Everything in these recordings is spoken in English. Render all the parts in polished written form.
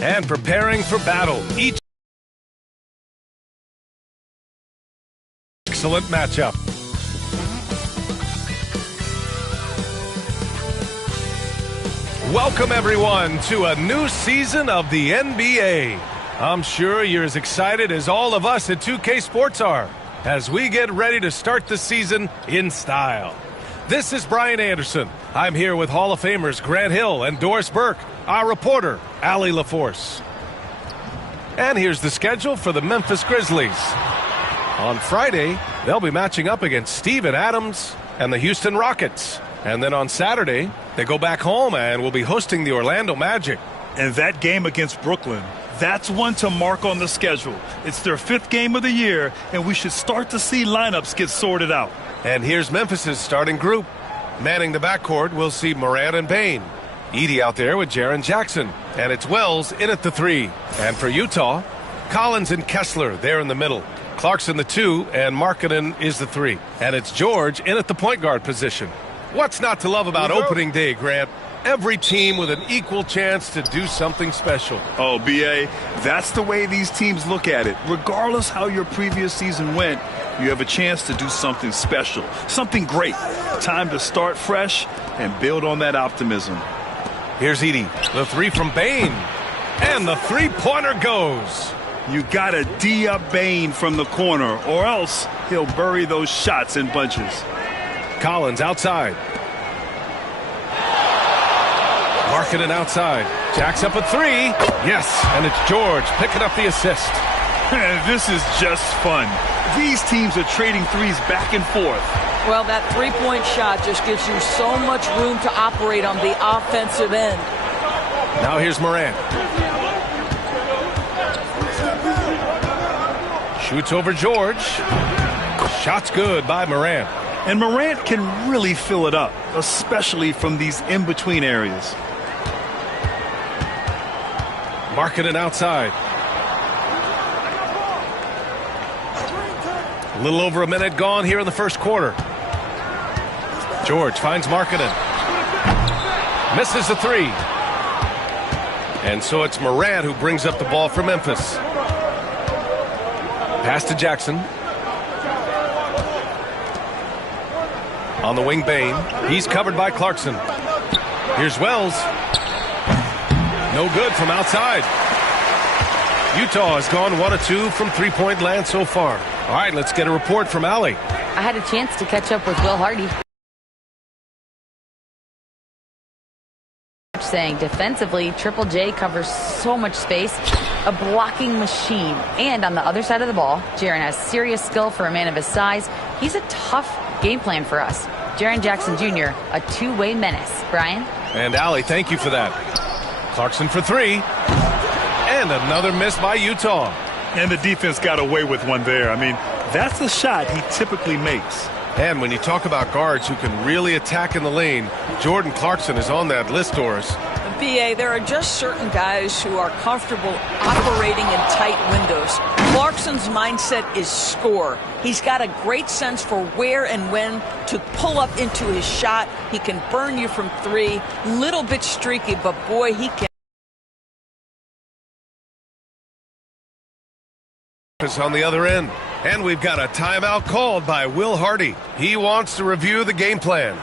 and preparing for battle. Each excellent matchup. Welcome, everyone, to a new season of the NBA. I'm sure you're as excited as all of us at 2K Sports are as we get ready to start the season in style. This is Brian Anderson. I'm here with Hall of Famers Grant Hill and Doris Burke, our reporter, Allie LaForce. And here's the schedule for the Memphis Grizzlies. On Friday, they'll be matching up against Steven Adams and the Houston Rockets. And then on Saturday, they go back home and will be hosting the Orlando Magic. And that game against Brooklyn, that's one to mark on the schedule. It's their 5th game of the year, and we should start to see lineups get sorted out. And here's Memphis's starting group. Manning the backcourt, we'll see Morant and Bane. Edey out there with Jaren Jackson. And it's Wells in at the 3. And for Utah, Collins and Kessler there in the middle. Clarkson the 2, and Markkanen is the 3. And it's George in at the point guard position. What's not to love about opening day, Grant? Every team with an equal chance to do something special. Oh, B.A., that's the way these teams look at it. Regardless how your previous season went, you have a chance to do something special, something great. Time to start fresh and build on that optimism. Here's Edey, the 3 from Bane, and the three-pointer goes. You got to D up Bane from the corner, or else he'll bury those shots in bunches. Collins outside. Markkanen outside. Jacks up a 3. Yes, and it's George picking up the assist. This is just fun. These teams are trading threes back and forth. Well, that three-point shot just gives you so much room to operate on the offensive end. Now here's Morant. Shoots over George. Shot's good by Morant. And Morant can really fill it up, especially from these in-between areas. Markkanen outside. A little over a minute gone here in the first quarter. George finds Markkanen. Misses the 3. And so it's Morant who brings up the ball for Memphis. Pass to Jackson. On the wing, Bane. He's covered by Clarkson. Here's Wells. No good from outside. Utah has gone 1 of 2 from three-point land so far. All right, let's get a report from Allie. I had a chance to catch up with Will Hardy. Saying defensively, Triple J covers so much space, a blocking machine. And on the other side of the ball, Jaren has serious skill for a man of his size. He's a tough game plan for us. Jaren Jackson Jr., a two-way menace. Brian? And Allie, thank you for that. Clarkson for 3. And another miss by Utah. And the defense got away with one there. I mean, that's the shot he typically makes. And when you talk about guards who can really attack in the lane, Jordan Clarkson is on that list, Doris. BA, there are just certain guys who are comfortable operating in tight windows. Clarkson's mindset is score. He's got a great sense for where and when to pull up into his shot. He can burn you from 3. Little bit streaky, but boy, he can. On the other end. And we've got a timeout called by Will Hardy. He wants to review the game plan.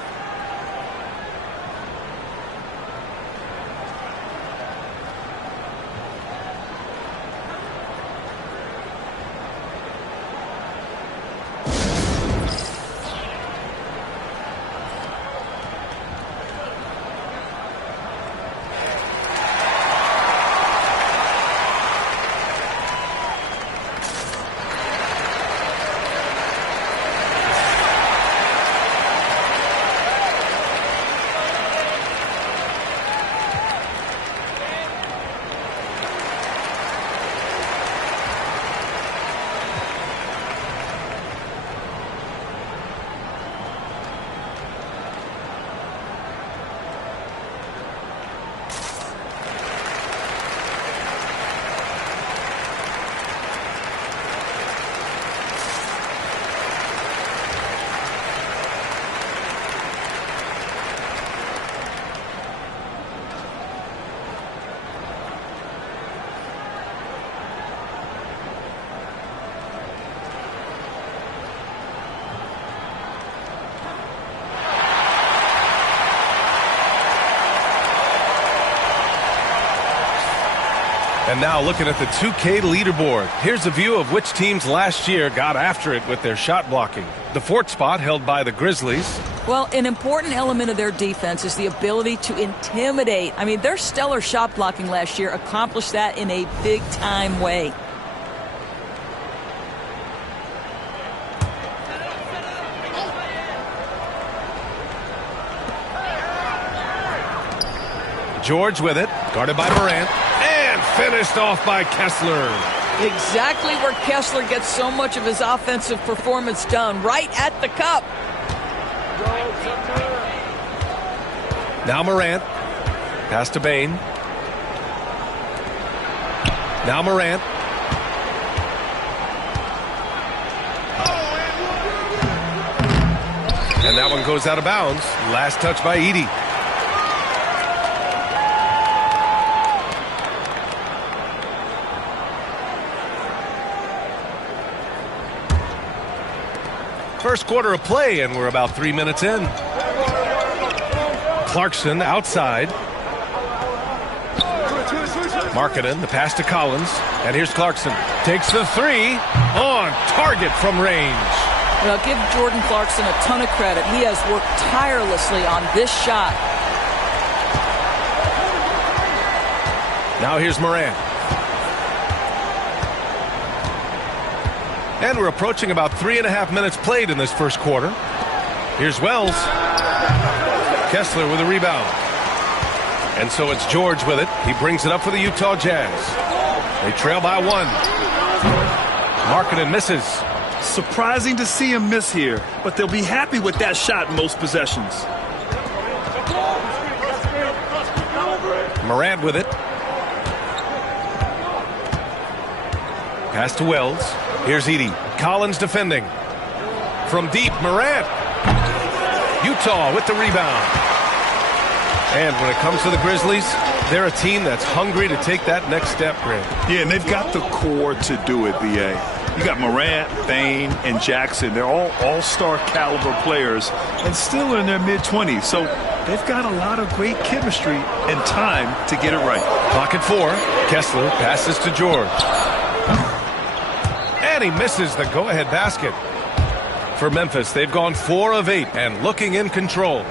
And now looking at the 2K leaderboard. Here's a view of which teams last year got after it with their shot blocking. The fourth spot held by the Grizzlies. Well, an important element of their defense is the ability to intimidate. I mean, their stellar shot blocking last year accomplished that in a big-time way. George with it, guarded by Morant, and finished off by Kessler. Exactly where Kessler gets so much of his offensive performance done, right at the cup. Now Morant, pass to Bain. Now Morant. And that one goes out of bounds. Last touch by Edey. First quarter of play, and we're about 3 minutes in. Clarkson outside. Markkanen, the pass to Collins. And here's Clarkson. Takes the three. On target from range. Well, give Jordan Clarkson a ton of credit. He has worked tirelessly on this shot. Now here's Morant. And we're approaching about 3.5 minutes played in this first quarter. Here's Wells. Kessler with a rebound. And so it's George with it. He brings it up for the Utah Jazz. They trail by one. Markkanen misses. Surprising to see him miss here, but they'll be happy with that shot in most possessions. Morant with it. Pass to Wells. Here's Edey. Collins defending. From deep, Morant. Utah with the rebound. And when it comes to the Grizzlies, they're a team that's hungry to take that next step, Greg. Yeah, and they've got the core to do it, B.A. You got Morant, Bain, and Jackson. They're all all-star caliber players and still in their mid-20s. So they've got a lot of great chemistry and time to get it right. Clock at 4. Kessler passes to George. And he misses the go-ahead basket. For Memphis, they've gone 4 of 8 and looking in control.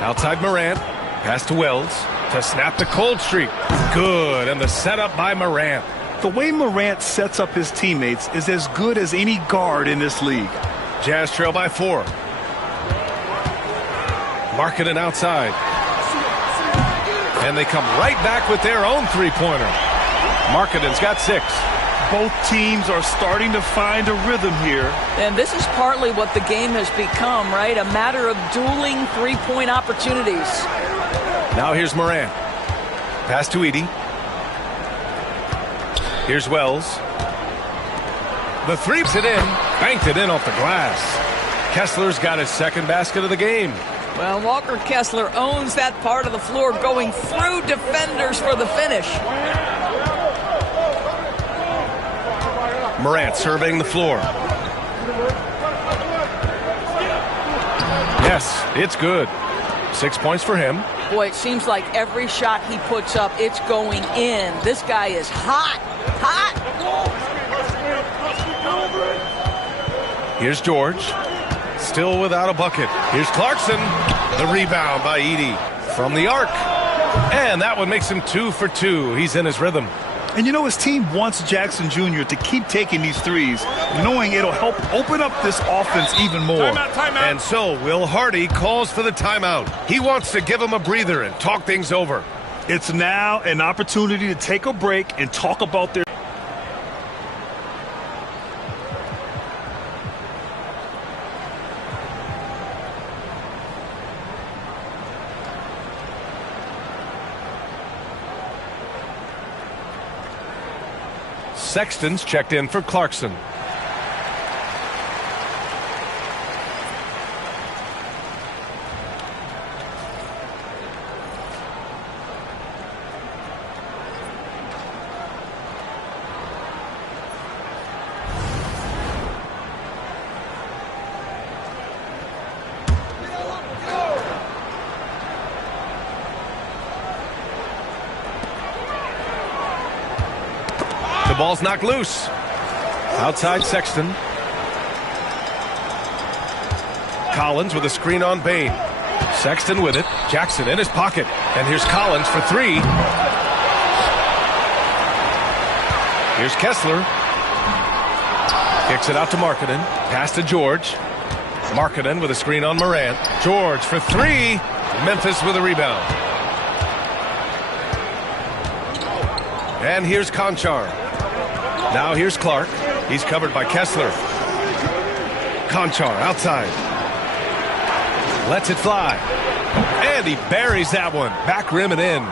Outside Morant. Pass to Wells to snap the cold streak. Good, and the setup by Morant. The way Morant sets up his teammates is as good as any guard in this league. Jazz trail by 4. Markkanen outside. And they come right back with their own three-pointer. Markkanen's got 6. Both teams are starting to find a rhythm here. And this is partly what the game has become, right? A matter of dueling three-point opportunities. Now here's Morant. Pass to Edey. Here's Wells. The three's it in. Banked it in off the glass. Kessler's got his second basket of the game. Well, Walker Kessler owns that part of the floor, going through defenders for the finish. Morant surveying the floor. Yes, it's good. 6 points for him. Boy, it seems like every shot he puts up, it's going in. This guy is hot, hot. Here's George. Still without a bucket. Here's Clarkson. The rebound by Edey from the arc. And that one makes him 2 for 2. He's in his rhythm. And you know, his team wants Jackson Jr. to keep taking these threes, knowing it'll help open up this offense even more. Timeout. And so Will Hardy calls for the timeout. He wants to give him a breather and talk things over. It's now an opportunity to take a break and talk about their Sexton's checked in for Clarkson. ball's knocked loose. Outside Sexton. Collins with a screen on Bain. Sexton with it. Jackson in his pocket. And here's Collins for three. Here's Kessler. Kicks it out to Markkanen. Pass to George. Markkanen with a screen on Morant. George for three. Memphis with a rebound. And here's Conchar. Now here's Clark. He's covered by Kessler. Conchar outside. Lets it fly. And he buries that one. Back rim and in.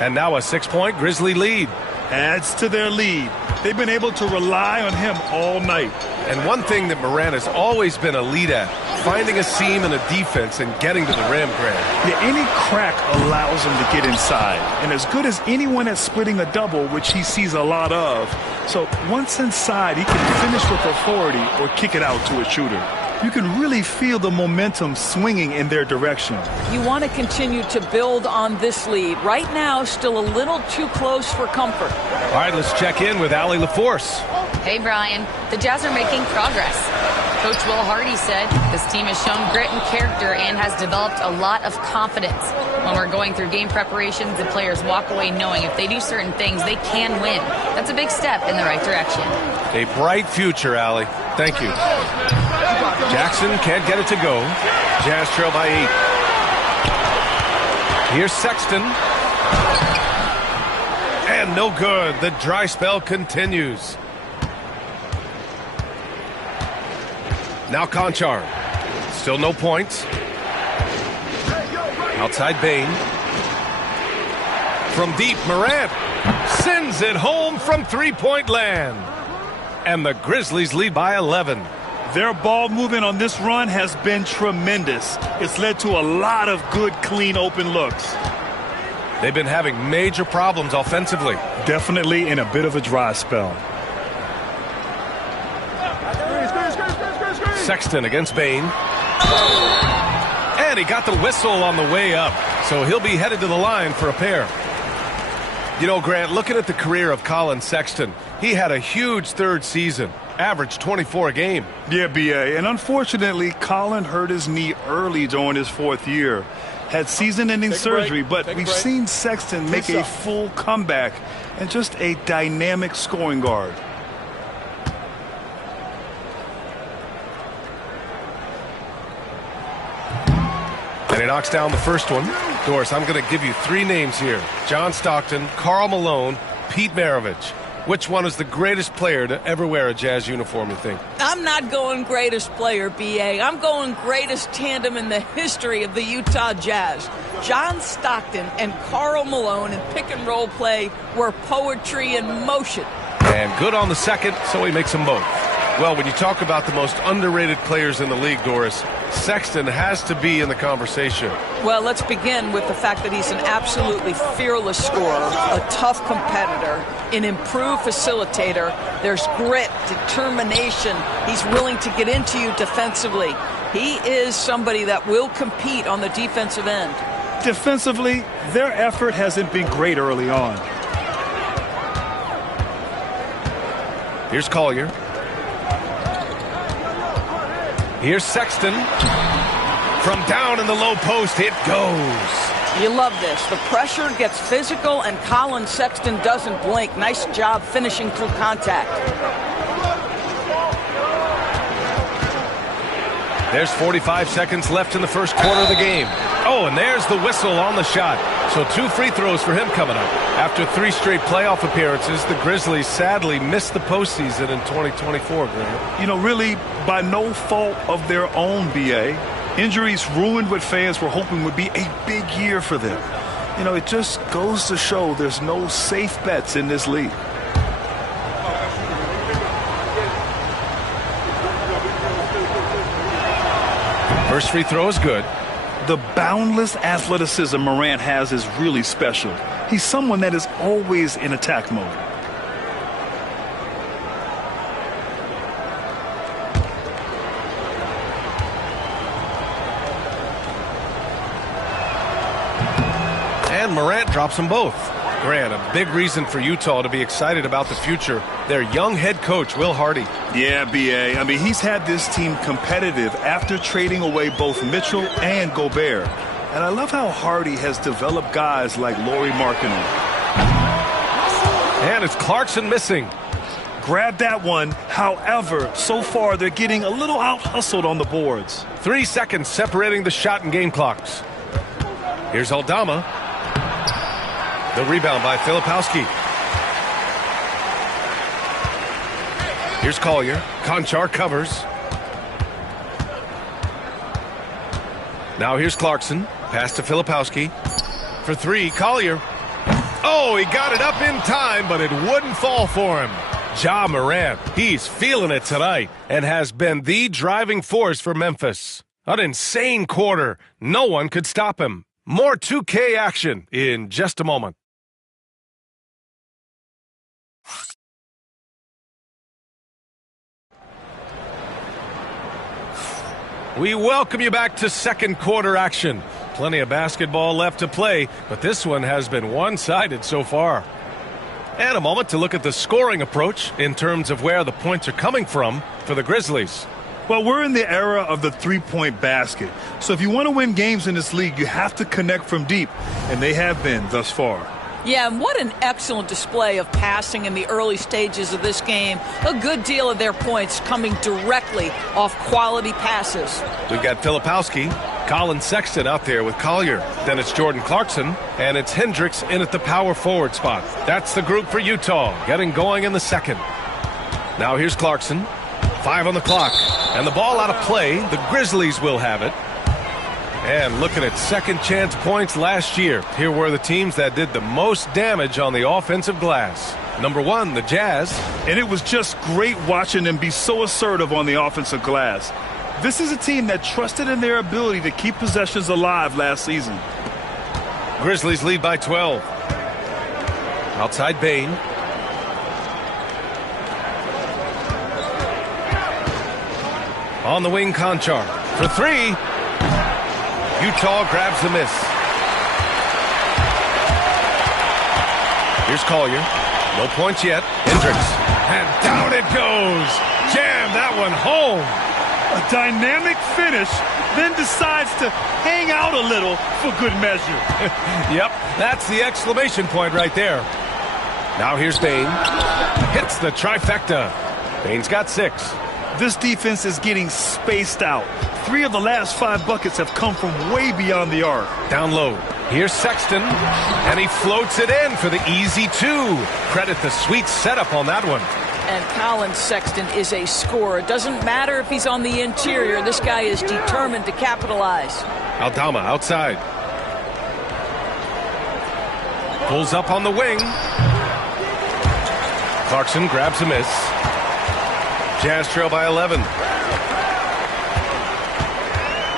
And now a 6-point Grizzly lead. Adds to their lead. They've been able to rely on him all night. And one thing that Morant has always been elite at, finding a seam in a defense and getting to the rim, Grant. Yeah, any crack allows him to get inside. And as good as anyone at splitting a double, which he sees a lot of. So once inside, he can finish with authority or kick it out to a shooter. You can really feel the momentum swinging in their direction. You want to continue to build on this lead. Right now, still a little too close for comfort. All right, let's check in with Allie LaForce. Hey, Brian. The Jazz are making progress. Coach Will Hardy said this team has shown grit and character and has developed a lot of confidence. When we're going through game preparations, the players walk away knowing if they do certain things, they can win. That's a big step in the right direction. A bright future, Allie. Thank you. Jackson can't get it to go. Jazz trail by 8. Here's Sexton. And no good. The dry spell continues. Now Conchar. Still no points. Outside Bain. From deep, Morant sends it home from three-point land. And the Grizzlies lead by 11. Their ball movement on this run has been tremendous. It's led to a lot of good, clean, open looks. They've been having major problems offensively. Definitely in a bit of a dry spell. Sexton against Bain. And he got the whistle on the way up. So he'll be headed to the line for a pair. You know, Grant, looking at the career of Colin Sexton, he had a huge third season. Averaged 24 a game. Yeah, B.A. And unfortunately, Colin hurt his knee early during his fourth year. Had season-ending surgery, but we've seen Sexton make a full comeback and just a dynamic scoring guard. And he knocks down the first one. Doris, I'm going to give you three names here. John Stockton, Karl Malone, Pete Maravich. Which one is the greatest player to ever wear a Jazz uniform, you think? I'm not going greatest player, B.A. I'm going greatest tandem in the history of the Utah Jazz. John Stockton and Karl Malone in pick-and-roll play were poetry in motion. And good on the second, so he makes them both. Well, when you talk about the most underrated players in the league, Doris, Sexton has to be in the conversation. Well, let's begin with the fact that he's an absolutely fearless scorer, a tough competitor, an improved facilitator. There's grit, determination. He's willing to get into you defensively. He is somebody that will compete on the defensive end. Defensively, their effort hasn't been great early on. Here's Collier. Here's Sexton. From down in the low post, it goes. You love this. The pressure gets physical, and Colin Sexton doesn't blink. Nice job finishing through contact. There's 45 seconds left in the first quarter of the game. Oh, and there's the whistle on the shot. So 2 free throws for him coming up. After 3 straight playoff appearances, the Grizzlies sadly missed the postseason in 2024, Grant. You know, really, by no fault of their own, B.A. Injuries ruined what fans were hoping would be a big year for them. You know, it just goes to show there's no safe bets in this league. First free throw is good. The boundless athleticism Morant has is really special. He's someone that is always in attack mode. And Morant drops them both. Grant, a big reason for Utah to be excited about the future. Their young head coach, Will Hardy. Yeah, B.A. I mean, he's had this team competitive after trading away both Mitchell and Gobert. And I love how Hardy has developed guys like Lauri Markkanen. And it's Clarkson missing. Grab that one. However, so far they're getting a little out-hustled on the boards. 3 seconds separating the shot and game clocks. Here's Aldama. The rebound by Filipowski. Here's Collier. Conchar covers. Now here's Clarkson. Pass to Filipowski. For 3, Collier. Oh, he got it up in time, but it wouldn't fall for him. Ja Morant, he's feeling it tonight and has been the driving force for Memphis. An insane quarter. No one could stop him. More 2K action in just a moment. We welcome you back to second quarter action. Plenty of basketball left to play, but this one has been one-sided so far. And a moment to look at the scoring approach in terms of where the points are coming from for the Grizzlies. Well, we're in the era of the three-point basket. So if you want to win games in this league, you have to connect from deep, and they have been thus far. Yeah, and what an excellent display of passing in the early stages of this game. A good deal of their points coming directly off quality passes. We've got Filipowski, Colin Sexton out there with Collier. Then it's Jordan Clarkson, and it's Hendricks in at the power forward spot. That's the group for Utah, getting going in the second. Now here's Clarkson. 5 on the clock, and the ball out of play. The Grizzlies will have it. And looking at second chance points last year, here were the teams that did the most damage on the offensive glass. Number 1, the Jazz. And it was just great watching them be so assertive on the offensive glass. This is a team that trusted in their ability to keep possessions alive last season. Grizzlies lead by 12. Outside Bane. On the wing, Conchar. For 3. Utah grabs the miss. Here's Collier. No points yet. Hendricks. And down it goes. Jam that one home. A dynamic finish, then decides to hang out a little for good measure. Yep, that's the exclamation point right there. Now here's Bane. Hits the trifecta. Bane's got 6. This defense is getting spaced out. 3 of the last 5 buckets have come from way beyond the arc. Down low. Here's Sexton, and he floats it in for the easy 2. Credit the sweet setup on that one. And Colin Sexton is a scorer. It doesn't matter if he's on the interior. This guy is determined to capitalize. Aldama outside. Pulls up on the wing. Clarkson grabs a miss. Jazz trail by 11.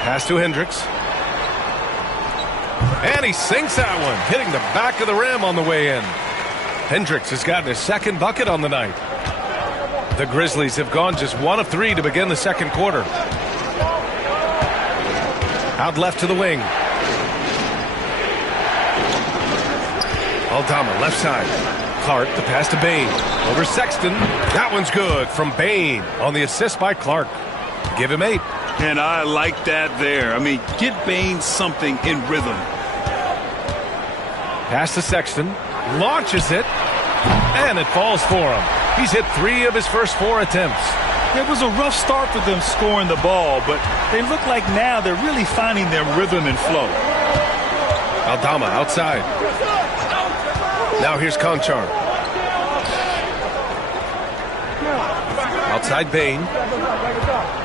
Pass to Hendricks. And he sinks that one, hitting the back of the rim on the way in. Hendricks has gotten his second bucket on the night. The Grizzlies have gone just 1 of 3 to begin the second quarter. Out left to the wing. Aldama left side. Clark, the pass to Bane. Over Sexton. That one's good from Bane on the assist by Clark. Give him 8. And I like that there. I mean, get Bane something in rhythm. Pass to Sexton. Launches it. And it falls for him. He's hit 3 of his first 4 attempts. It was a rough start for them scoring the ball, but they look like now they're really finding their rhythm and flow. Aldama outside. Now here's Conchar. Outside Bane.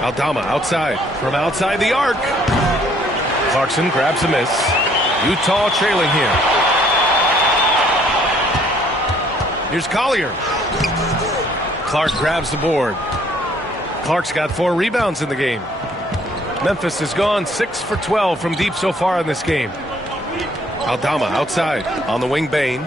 Aldama outside. From outside the arc. Clarkson grabs a miss. Utah trailing here. Here's Collier. Clark grabs the board. Clark's got 4 rebounds in the game. Memphis has gone 6 for 12 from deep so far in this game. Aldama outside. On the wing, Bane.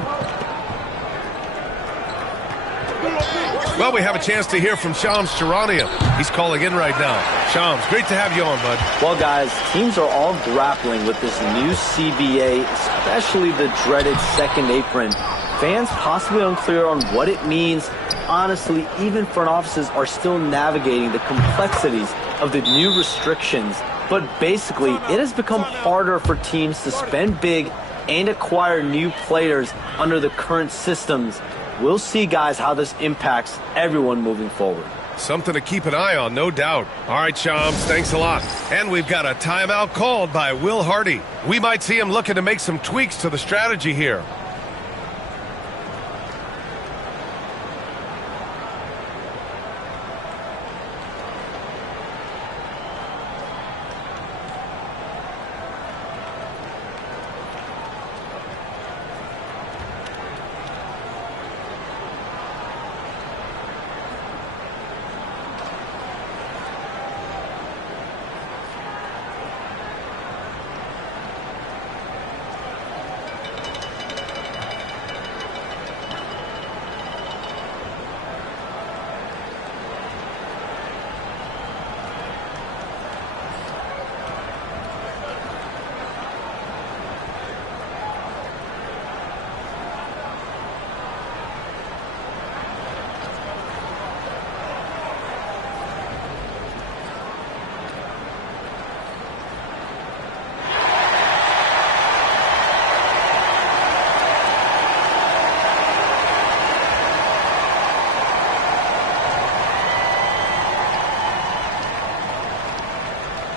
Well, we have a chance to hear from Shams Charania. He's calling in right now. Shams, great to have you on, bud. Well, guys, teams are all grappling with this new CBA, especially the dreaded second apron Fans possibly unclear on what it means. Honestly, even front offices are still navigating the complexities of the new restrictions. But basically, it has become harder for teams to spend big and acquire new players under the current systems. We'll see, guys, how this impacts everyone moving forward. Something to keep an eye on, no doubt. All right, Shams, thanks a lot. And we've got a timeout called by Will Hardy. We might see him looking to make some tweaks to the strategy here.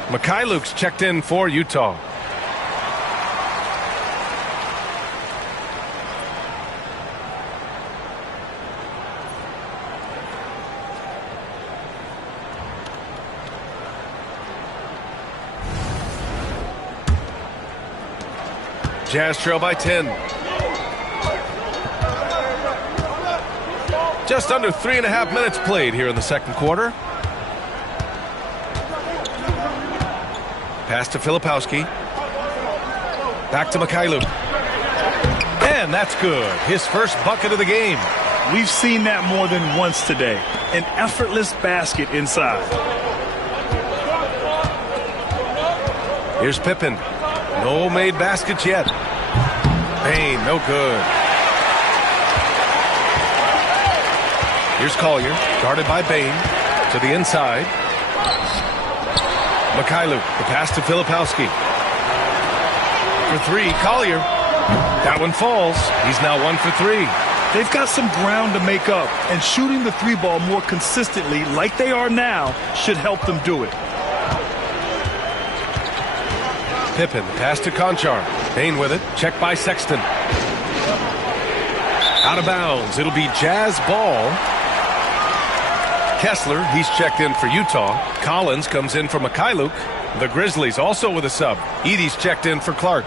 Mikhailuk's checked in for Utah. Jazz trail by 10. Just under 3.5 minutes played here in the second quarter. Pass to Filipowski. Back to Mikhailuk. And that's good. His first bucket of the game. We've seen that more than once today. An effortless basket inside. Here's Pippen. No made baskets yet. Payne, no good. Here's Collier, guarded by Bain. To the inside. Mikhailuk, the pass to Filipowski. For three, Collier. That one falls. He's now 1 for 3. They've got some ground to make up, and shooting the three ball more consistently like they are now should help them do it. Pippen, the pass to Conchar. Bain with it, checked by Sexton. Out of bounds. It'll be Jazz ball. Kessler, he's checked in for Utah. Collins comes in for Mikhailuk. The Grizzlies also with a sub. Edey's checked in for Clark.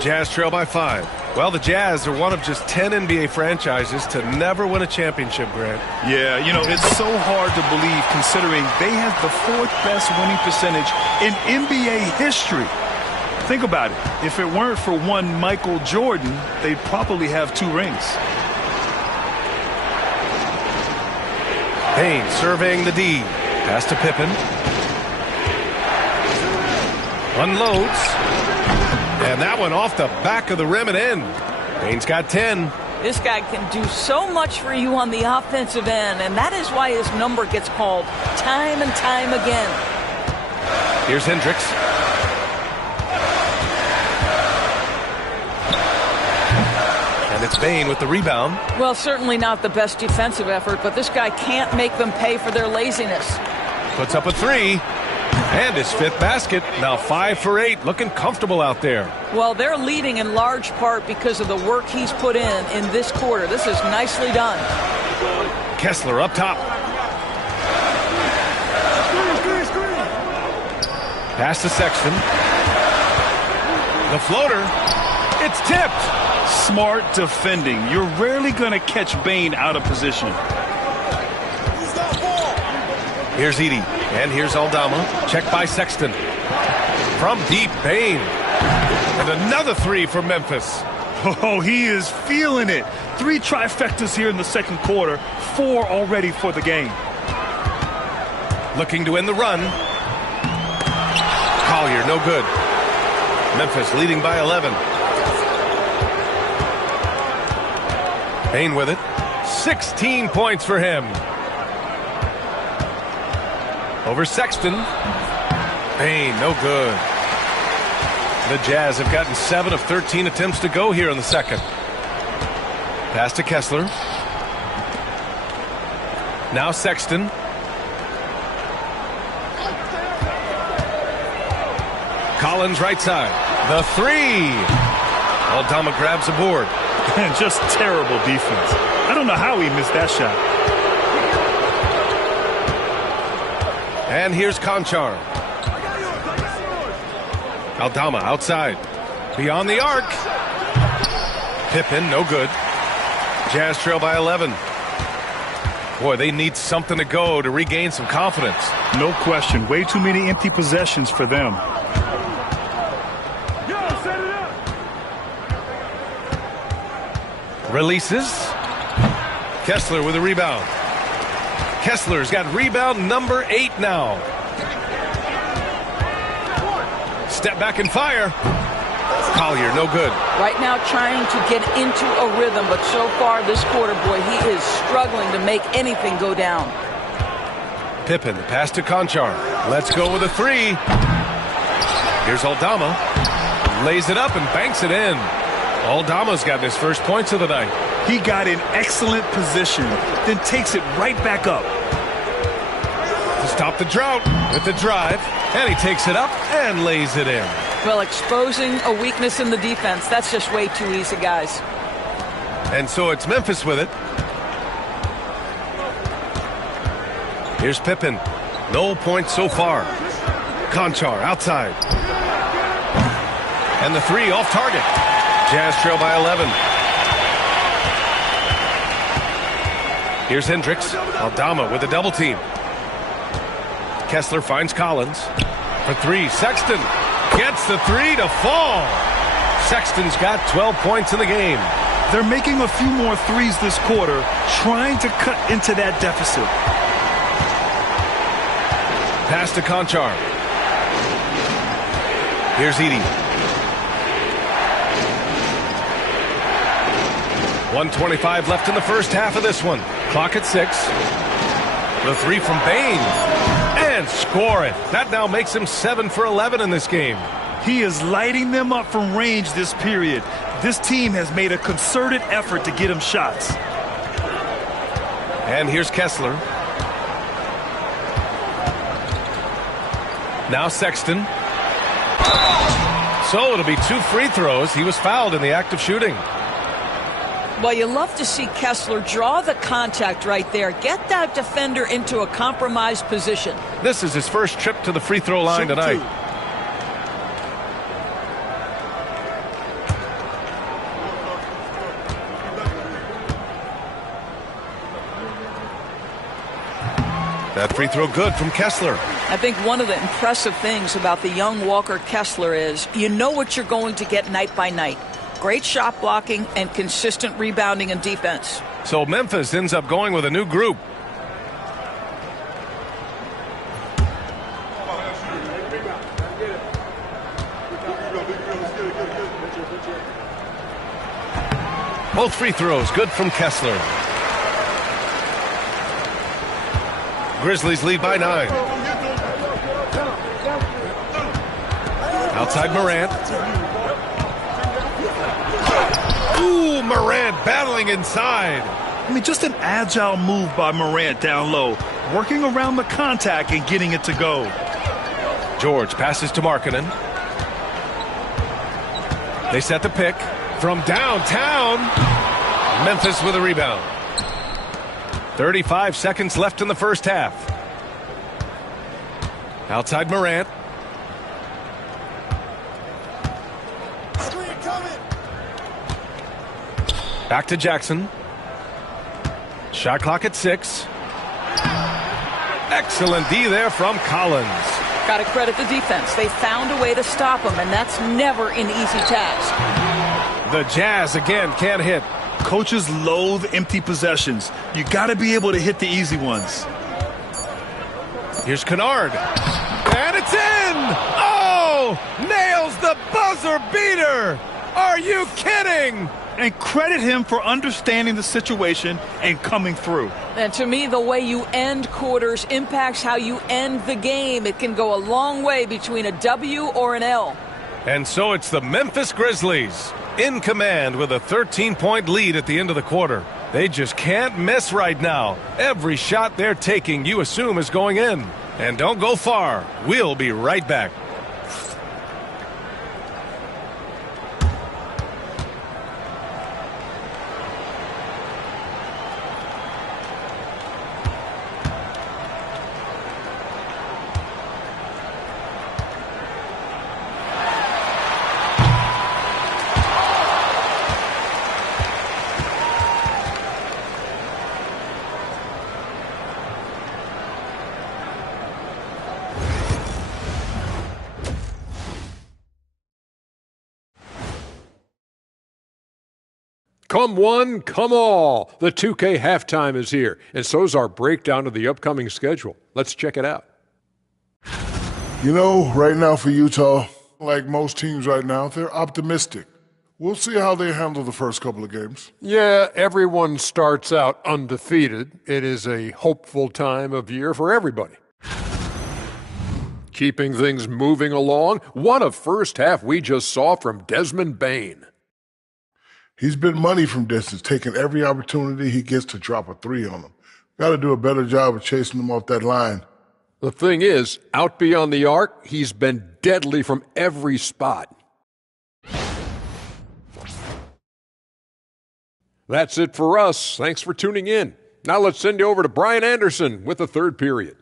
Jazz trail by 5. Well, the Jazz are one of just 10 NBA franchises to never win a championship, Grant. Yeah, you know, it's so hard to believe considering they have the 4th best winning percentage in NBA history. Think about it. If it weren't for one Michael Jordan, they'd probably have 2 rings. Payne surveying the D. Pass to Pippen. Unloads. And that one off the back of the rim and in. Payne's got 10. This guy can do so much for you on the offensive end, and that is why his number gets called time and time again. Here's Hendricks. And it's Bain with the rebound. Well, certainly not the best defensive effort, but this guy can't make them pay for their laziness. Puts up a 3. And his 5th basket. Now 5 for 8. Looking comfortable out there. Well, they're leading in large part because of the work he's put in this quarter. This is nicely done. Kessler up top. Pass to Sexton. The floater. It's tipped. Smart defending. You're rarely going to catch Bain out of position. Here's Edey. And here's Aldama. Checked by Sexton. From deep, Bain. And another 3 for Memphis. Oh, he is feeling it. 3 trifectas here in the second quarter. 4 already for the game. Looking to end the run. Collier, no good. Memphis leading by 11. Payne with it. 16 points for him. Over Sexton. Payne, no good. The Jazz have gotten 7 of 13 attempts to go here in the second. Pass to Kessler. Now Sexton. Collins right side. The three. Aldama grabs the board. Just terrible defense. I don't know how he missed that shot. And here's Conchar. Aldama outside. Beyond the arc. Pippen, no good. Jazz trail by 11. Boy, they need something to go to regain some confidence. No question. Way too many empty possessions for them. Releases. Kessler with a rebound. Kessler's got rebound number 8 now. Step back and fire. Collier, no good. Right now trying to get into a rhythm, but so far this quarter, boy, he is struggling to make anything go down. Pippen, pass to Conchar. Let's go with a three. Here's Aldama. Lays it up and banks it in. Aldama's got his first points of the night. He got in excellent position, then takes it right back up. To stop the drought with the drive, and he takes it up and lays it in. Well, exposing a weakness in the defense, that's just way too easy, guys. And so it's Memphis with it. Here's Pippen. No points so far. Conchar outside. And the three off target. Jazz trail by 11. Here's Hendricks. Aldama with a double team. Kessler finds Collins. For three, Sexton gets the three to fall. Sexton's got 12 points in the game. They're making a few more threes this quarter, trying to cut into that deficit. Pass to Conchar. Here's Edey. 1:25 left in the first half of this one. Clock at 6. The three from Payne. And score it. That now makes him 7 for 11 in this game. He is lighting them up from range this period. This team has made a concerted effort to get him shots. And here's Kessler. Now Sexton. So it'll be 2 free throws. He was fouled in the act of shooting. Well, you love to see Kessler draw the contact right there. Get that defender into a compromised position. This is his first trip to the free throw line tonight. That free throw good from Kessler. I think one of the impressive things about the young Walker Kessler is you know what you're going to get night by night. Great shot blocking and consistent rebounding and defense. So Memphis ends up going with a new group. Both free throws good from Kessler. Grizzlies lead by 9. Outside Morant. Ooh, Morant battling inside. I mean, just an agile move by Morant down low, working around the contact and getting it to go. George passes to Markkanen. They set the pick from downtown. Memphis with a rebound. 35 seconds left in the first half. Outside Morant. Back to Jackson. Shot clock at 6. Excellent D there from Collins. Got to credit the defense. They found a way to stop him, and that's never an easy task. The Jazz again can't hit. Coaches loathe empty possessions. You got to be able to hit the easy ones. Here's Kennard. And it's in! Oh! Oh, nails the buzzer beater! Are you kidding? And credit him for understanding the situation and coming through. And to me, the way you end quarters impacts how you end the game. It can go a long way between a W or an L. And so it's the Memphis Grizzlies in command with a 13-point lead at the end of the quarter. They just can't miss right now. Every shot they're taking, you assume, is going in. And don't go far. We'll be right back. Come one, come all. The 2K halftime is here, and so's our breakdown of the upcoming schedule. Let's check it out. You know, right now for Utah, like most teams right now, they're optimistic. We'll see how they handle the first couple of games. Yeah, everyone starts out undefeated. It is a hopeful time of year for everybody. Keeping things moving along, what a first half we just saw from Desmond Bane. He's been money from distance, taking every opportunity he gets to drop a three on them. Got to do a better job of chasing them off that line. The thing is, out beyond the arc, he's been deadly from every spot. That's it for us. Thanks for tuning in. Now let's send you over to Brian Anderson with the third period.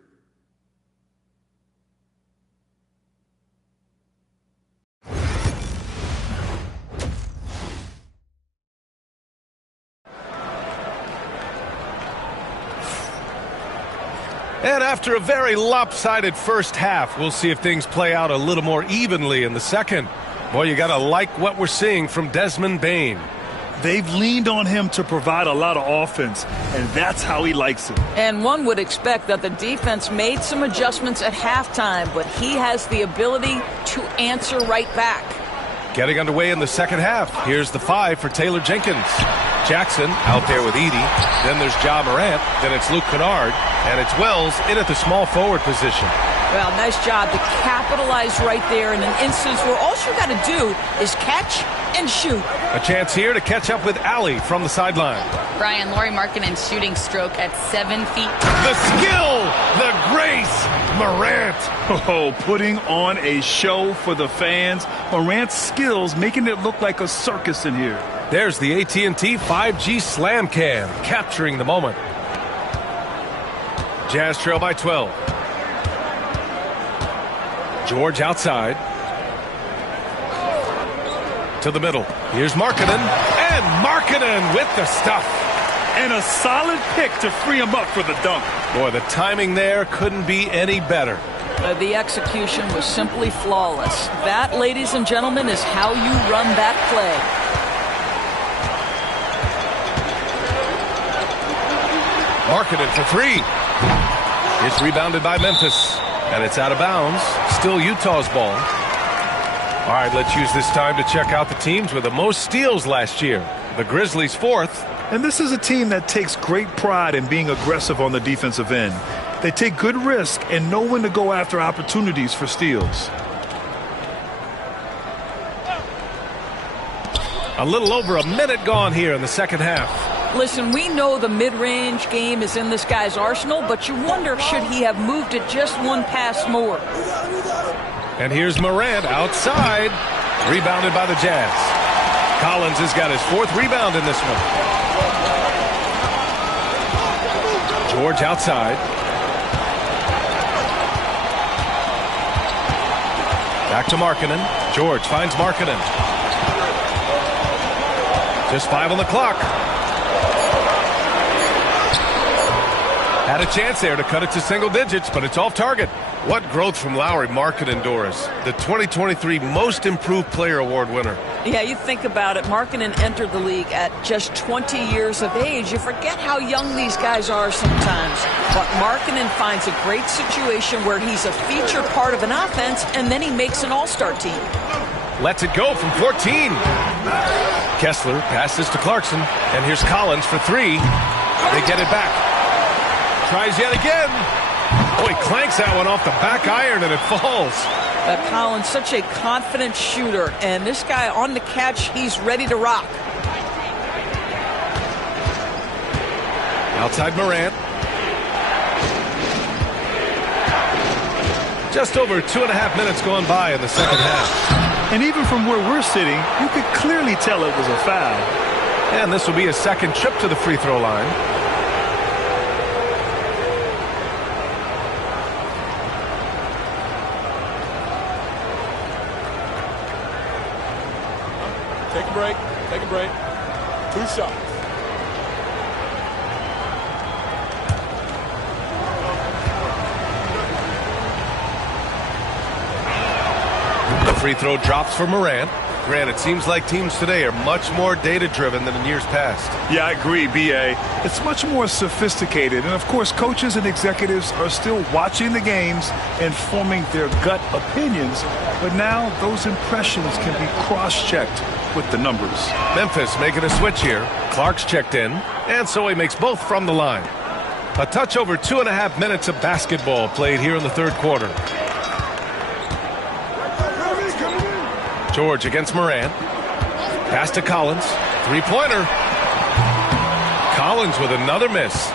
And after a very lopsided first half, we'll see if things play out a little more evenly in the second. Boy, you got to like what we're seeing from Desmond Bane. They've leaned on him to provide a lot of offense, and that's how he likes it. And one would expect that the defense made some adjustments at halftime, but he has the ability to answer right back. Getting underway in the second half. Here's the 5 for Taylor Jenkins. Jackson out there with Edey. Then there's Ja Morant. Then it's Luke Kennard. And it's Wells in at the small forward position. Well, nice job to capitalize right there in an instance where all you got to do is catch and shoot. A chance here to catch up with Allie from the sideline. Brian, Lauri Markkanen's shooting stroke at 7 feet. The skill, the grace, Morant. Oh, putting on a show for the fans. Morant's skills making it look like a circus in here. There's the AT&T 5G Slam Cam, capturing the moment. Jazz trail by 12. George outside. To the middle. Here's Markkanen. And Markkanen with the stuff. And a solid pick to free him up for the dunk. Boy, the timing there couldn't be any better. The execution was simply flawless. That, ladies and gentlemen, is how you run that play. Markkanen for 3. It's rebounded by Memphis. And it's out of bounds. Still Utah's ball. All right, let's use this time to check out the teams with the most steals last year. The Grizzlies 4th. And this is a team that takes great pride in being aggressive on the defensive end. They take good risk and know when to go after opportunities for steals. A little over a minute gone here in the second half. Listen, we know the mid-range game is in this guy's arsenal, but you wonder, should he have moved it just one pass more? And here's Morant outside. Rebounded by the Jazz. Collins has got his 4th rebound in this one. George outside. Back to Markkanen. George finds Markkanen. Just 5 on the clock. Had a chance there to cut it to single digits, but it's off target. What growth from Lowry, Markkanen, Doris, the 2023 Most Improved Player Award winner. Yeah, you think about it. Markkanen entered the league at just 20 years of age. You forget how young these guys are sometimes. But Markkanen finds a great situation where he's a feature part of an offense, and then he makes an all-star team. Lets it go from 14. Kessler passes to Clarkson, and here's Collins for three. They get it back. Tries yet again. Oh, he clanks that one off the back iron, and it falls. Collins, such a confident shooter, and this guy on the catch, he's ready to rock. Outside Morant. Just over 2.5 minutes gone by in the second half. And even from where we're sitting, you could clearly tell it was a foul. And this will be his second trip to the free throw line. Take a break. Take a break. 2 shots. The free throw drops for Morant. Grant, it seems like teams today are much more data-driven than in years past. Yeah, I agree, B.A. It's much more sophisticated. And, of course, coaches and executives are still watching the games and forming their gut opinions. But now those impressions can be cross-checked with the numbers. Memphis making a switch here. Clark's checked in, and so he makes both from the line. A touch over 2.5 minutes of basketball played here in the third quarter. George against Morant. Pass to Collins. Three-pointer. Collins with another miss.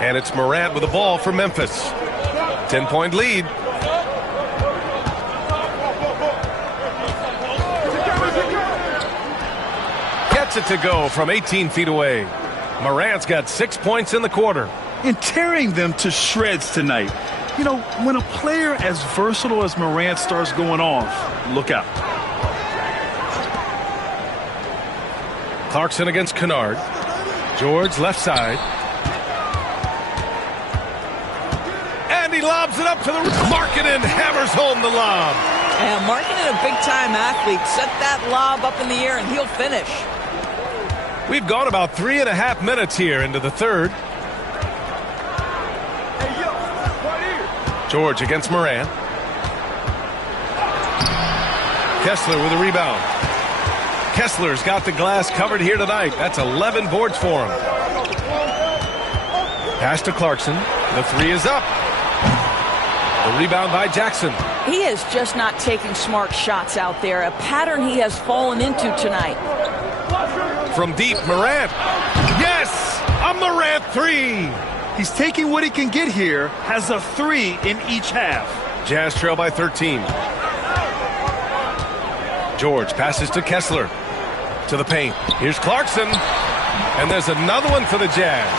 And it's Morant with the ball for Memphis. 10-point lead. Gets it to go from 18 feet away. Morant's got 6 points in the quarter. And tearing them to shreds tonight. You know, when a player as versatile as Morant starts going off, look out. Clarkson against Kennard. George left side. And he lobs it up to the Markkanen, hammers home the lob. And Markkanen, a big-time athlete, set that lob up in the air and he'll finish. We've gone about 3.5 minutes here into the third. George against Morant. Kessler with a rebound. Kessler's got the glass covered here tonight. That's 11 boards for him. Pass to Clarkson. The three is up. The rebound by Jackson. He is just not taking smart shots out there. A pattern he has fallen into tonight. From deep, Morant. Yes! A Morant three! He's taking what he can get here, has a three in each half. Jazz trail by 13. George passes to Kessler. To the paint. Here's Clarkson. And there's another one for the Jazz.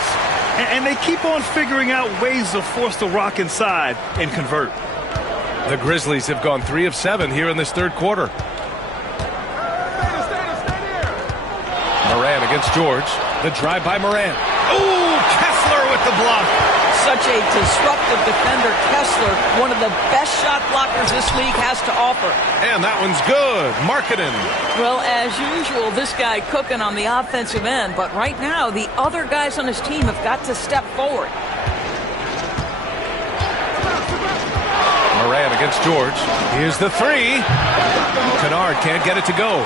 And they keep on figuring out ways to force the rock inside and convert. The Grizzlies have gone 3 of 7 here in this third quarter. Morant against George. The drive by Morant. Ooh, Kessler with the block. Such a disruptive defender, Kessler, one of the best shot blockers this league has to offer. And that one's good. Markkanen. Well, as usual, this guy cooking on the offensive end, but right now the other guys on his team have got to step forward. Morant against George. Here's the three. Kennard can't get it to go.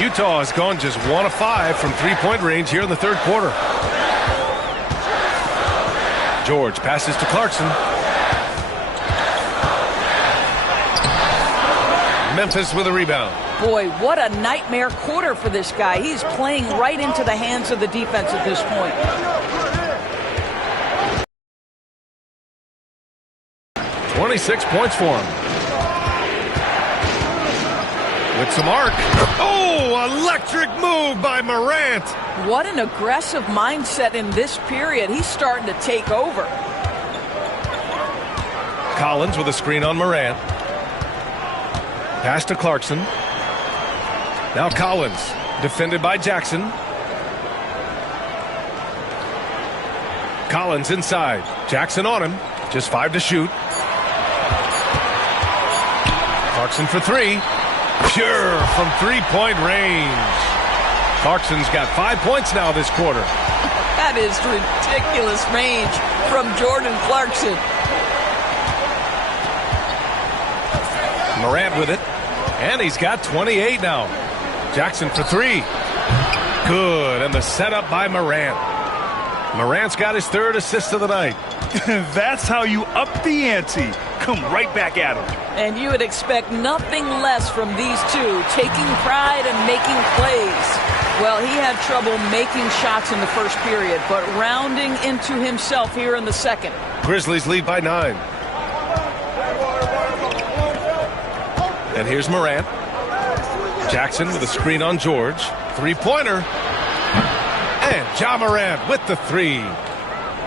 Utah has gone just 1 of 5 from three-point range here in the third quarter. George passes to Clarkson. Memphis with a rebound. Boy, what a nightmare quarter for this guy. He's playing right into the hands of the defense at this point. 26 points for him. With some arc. Oh, electric move by Morant. What an aggressive mindset in this period. He's starting to take over. Collins with a screen on Morant. Pass to Clarkson. Now Collins, defended by Jackson. Collins inside. Jackson on him. Just 5 to shoot. Clarkson for 3. Pure from three-point range. Clarkson's got 5 points now this quarter. That is ridiculous range from Jordan Clarkson. Morant with it. And he's got 28 now. Jackson for 3. Good. And the setup by Morant. Morant's got his 3rd assist of the night. That's how you up the ante. Come right back at him. And you would expect nothing less from these two, taking pride and making plays. Well, he had trouble making shots in the first period, but rounding into himself here in the second. Grizzlies lead by 9. And here's Morant. Jackson with a screen on George. 3-pointer. And Ja Morant with the 3.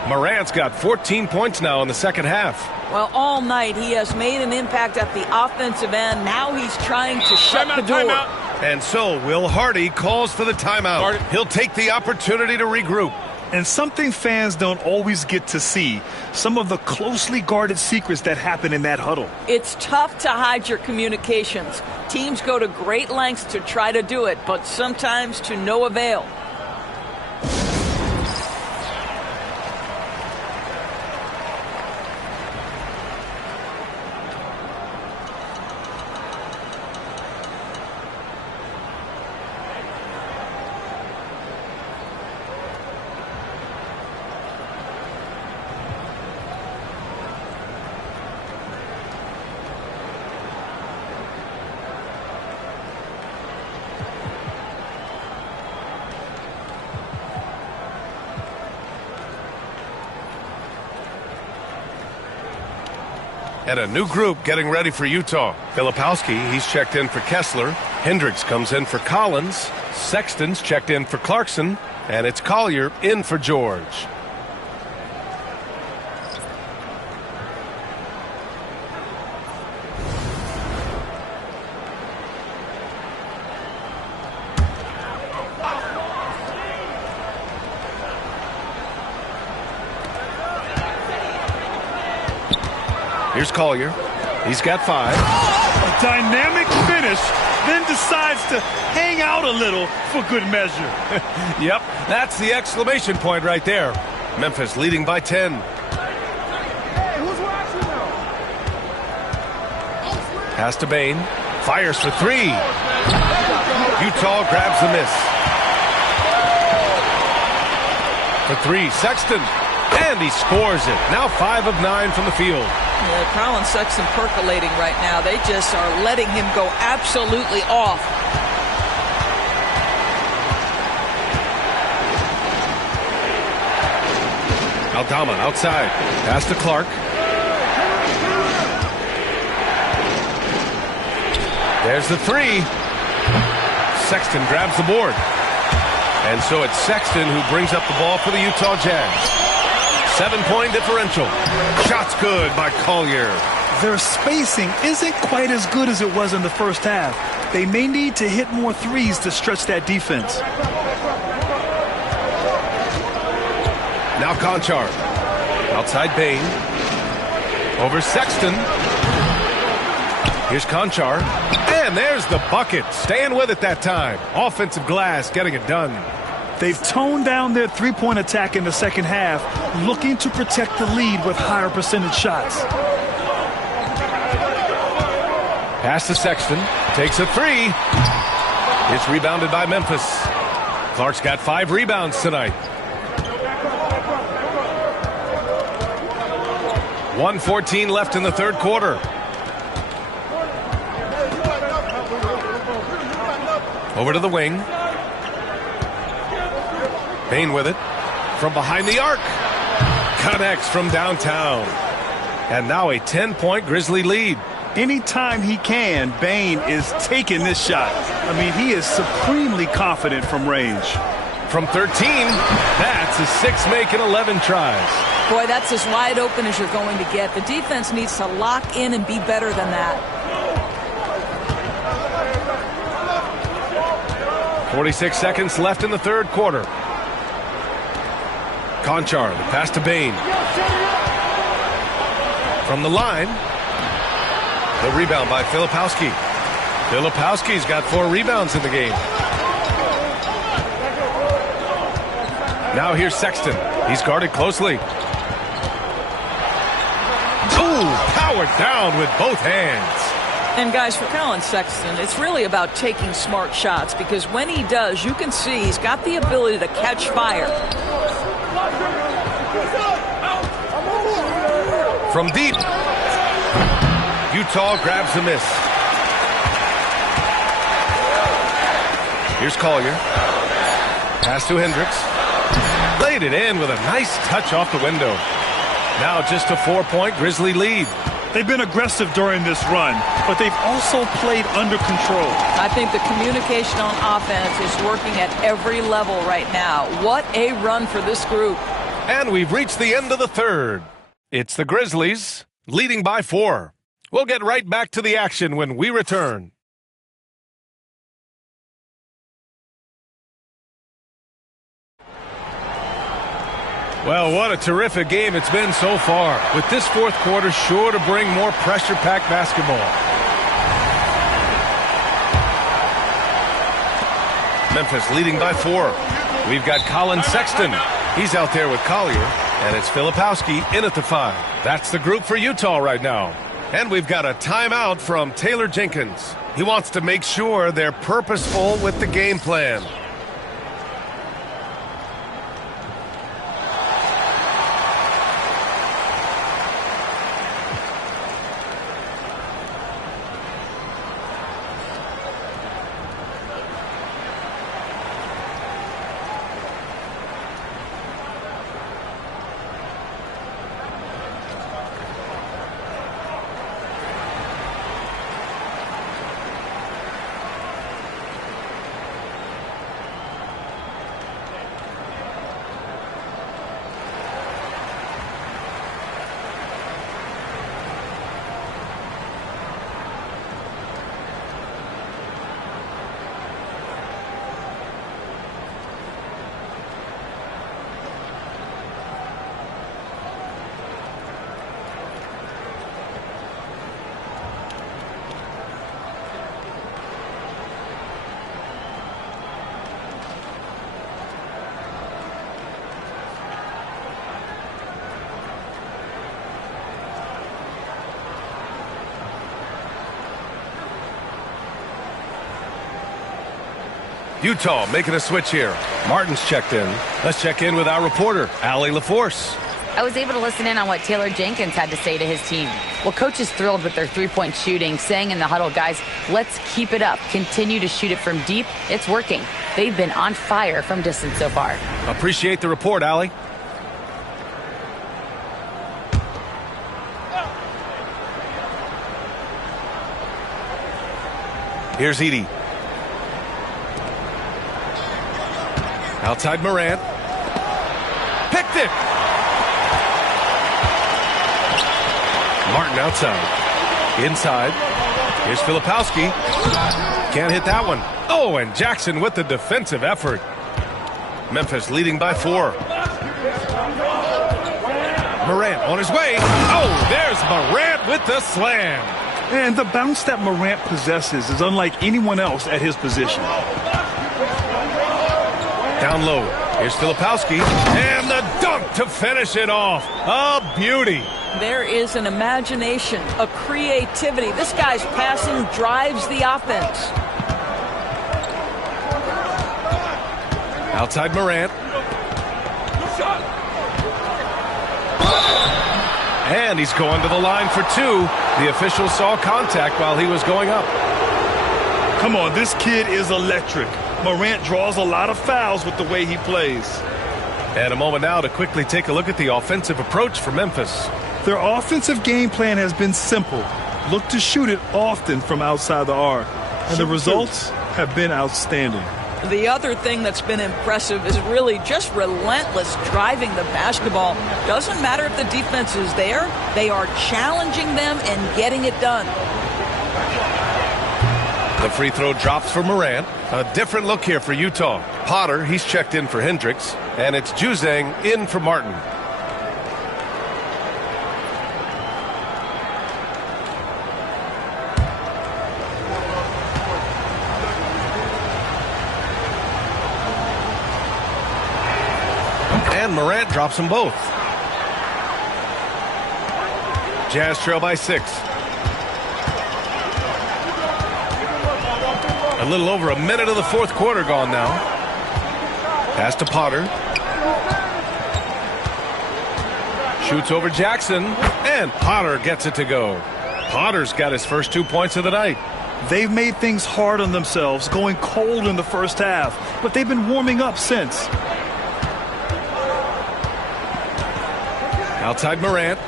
Morant's got 14 points now in the second half. Well, all night he has made an impact at the offensive end. Now he's trying to shut the door. And so Will Hardy calls for the timeout. He'll take the opportunity to regroup. And something fans don't always get to see, some of the closely guarded secrets that happen in that huddle. It's tough to hide your communications. Teams go to great lengths to try to do it, but sometimes to no avail. And a new group getting ready for Utah. Filipowski, he's checked in for Kessler. Hendricks comes in for Collins. Sexton's checked in for Clarkson. And it's Collier in for George. Here's Collier. He's got 5. A dynamic finish, then decides to hang out a little for good measure. Yep, that's the exclamation point right there. Memphis leading by 10. Pass to Bane. Fires for 3. Utah grabs the miss. For 3, Sexton. And he scores it. Now 5 of 9 from the field. Yeah, Colin Sexton percolating right now. They just are letting him go absolutely off. Aldama outside. Pass to Clark. There's the 3. Sexton grabs the board. And so it's Sexton who brings up the ball for the Utah Jazz. 7-point differential. Shots good by Collier. Their spacing isn't quite as good as it was in the first half. They may need to hit more threes to stretch that defense. Now Conchar. Outside Bane. Over Sexton. Here's Conchar. And there's the bucket. Staying with it that time. Offensive glass getting it done. They've toned down their three-point attack in the second half, looking to protect the lead with higher percentage shots. Pass to Sexton. Takes a 3. It's rebounded by Memphis. Clark's got 5 rebounds tonight. 1:14 left in the third quarter. Over to the wing. Bane with it. From behind the arc. Connects from downtown. And now a 10-point Grizzly lead. Anytime he can, Bane is taking this shot. I mean, he is supremely confident from range. From 13, that's a 6 make in 11 tries. Boy, that's as wide open as you're going to get. The defense needs to lock in and be better than that. 46 seconds left in the third quarter. Conchar, the pass to Bain. From the line, the rebound by Filipowski. Filipowski's got 4 rebounds in the game. Now here's Sexton. He's guarded closely. Powered down with both hands. And guys, for Colin Sexton, it's really about taking smart shots, because when he does, you can see he's got the ability to catch fire. From deep, Utah grabs the miss. Here's Collier. Pass to Hendricks. Laid it in with a nice touch off the window. Now just a 4-point Grizzly lead. They've been aggressive during this run, but they've also played under control. I think the communication on offense is working at every level right now. What a run for this group. And we've reached the end of the third. It's the Grizzlies leading by 4. We'll get right back to the action when we return. Well, what a terrific game it's been so far, with this fourth quarter sure to bring more pressure-packed basketball. Memphis leading by 4. We've got Colin Sexton. He's out there with Collier, and it's Filipowski in at the 5. That's the group for Utah right now. And we've got a timeout from Taylor Jenkins. He wants to make sure they're purposeful with the game plan. Utah making a switch here. Martin's checked in. Let's check in with our reporter, Allie LaForce. I was able to listen in on what Taylor Jenkins had to say to his team. Well, coach is thrilled with their 3-point shooting, saying in the huddle, guys, let's keep it up. Continue to shoot it from deep. It's working. They've been on fire from distance so far. Appreciate the report, Allie. Here's Edey. Outside Morant. Picked it. Martin outside. Inside. Here's Filipowski. Can't hit that one. Oh, and Jackson with the defensive effort. Memphis leading by 4. Morant on his way. Oh, there's Morant with the slam. And the bounce that Morant possesses is unlike anyone else at his position. Down low. Here's Filipowski. And the dunk to finish it off. A beauty. There is an imagination, a creativity. This guy's passing drives the offense. Outside Morant. And he's going to the line for 2. The official saw contact while he was going up. Come on, this kid is electric. Morant draws a lot of fouls with the way he plays. And a moment now to quickly take a look at the offensive approach for Memphis. Their offensive game plan has been simple. Look to shoot it often from outside the arc. And the results have been outstanding. The other thing that's been impressive is really just relentless driving the basketball. Doesn't matter if the defense is there, they are challenging them and getting it done. The free throw drops for Morant. A different look here for Utah. Potter, he's checked in for Hendricks. And it's Juzang in for Martin. And Morant drops them both. Jazz trail by 6. A little over a minute of the fourth quarter gone now. Pass to Potter. Shoots over Jackson. And Potter gets it to go. Potter's got his first 2 points of the night. They've made things hard on themselves, going cold in the first half, but they've been warming up since. Outside Morant.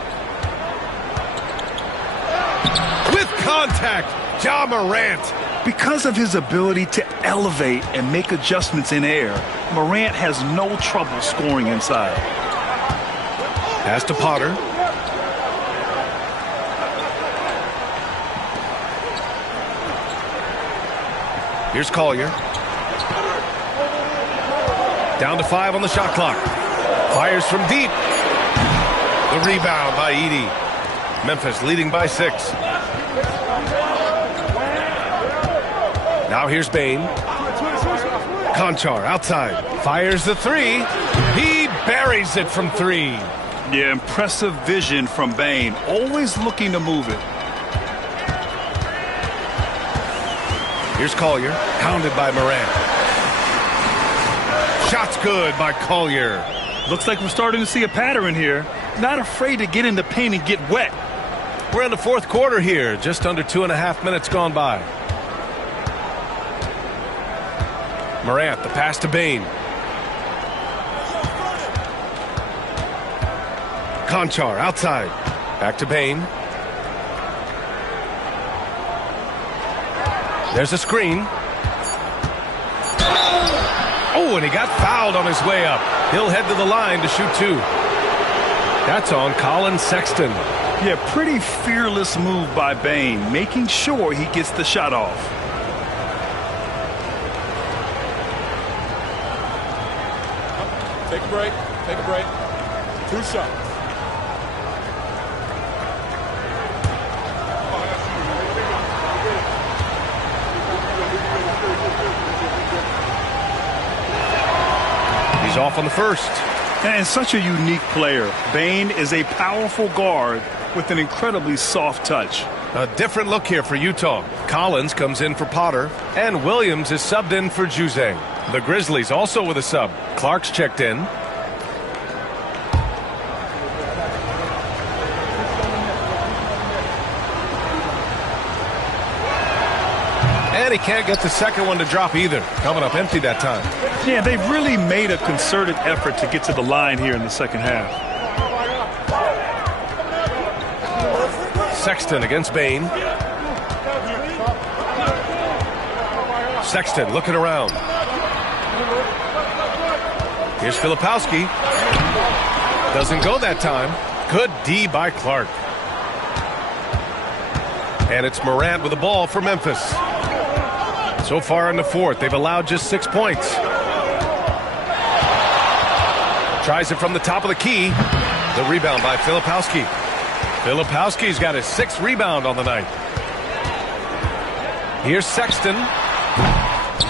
With contact, Ja Morant. Because of his ability to elevate and make adjustments in air, Morant has no trouble scoring inside. Pass to Potter. Here's Collier. Down to 5 on the shot clock. Fires from deep. The rebound by Edey. Memphis leading by 6. Now here's Bane. Conchar outside. Fires the 3. He buries it from 3. Yeah, impressive vision from Bane. Always looking to move it. Here's Collier. Pounded by Morant. Shot's good by Collier. Looks like we're starting to see a pattern here. Not afraid to get in the paint and get wet. We're in the fourth quarter here. Just under 2.5 minutes gone by. Morant, the pass to Bane. Conchar outside. Back to Bane. There's a screen. Oh, and he got fouled on his way up. He'll head to the line to shoot 2. That's on Colin Sexton. Yeah, pretty fearless move by Bane, making sure he gets the shot off. Take a break. Take a break. 2 shots. He's off on the first. And such a unique player. Bane is a powerful guard with an incredibly soft touch. A different look here for Utah. Collins comes in for Potter, and Williams is subbed in for Juzang. The Grizzlies also with a sub. Clark's checked in. And he can't get the second one to drop either. Coming up empty that time. Yeah, they've really made a concerted effort to get to the line here in the second half. Sexton against Bane. Sexton looking around. Here's Filipowski. Doesn't go that time. Good D by Clark. And it's Morant with the ball for Memphis. So far in the fourth, they've allowed just 6 points. Tries it from the top of the key. The rebound by Filipowski. Filipowski's got his 6th rebound on the night. Here's Sexton.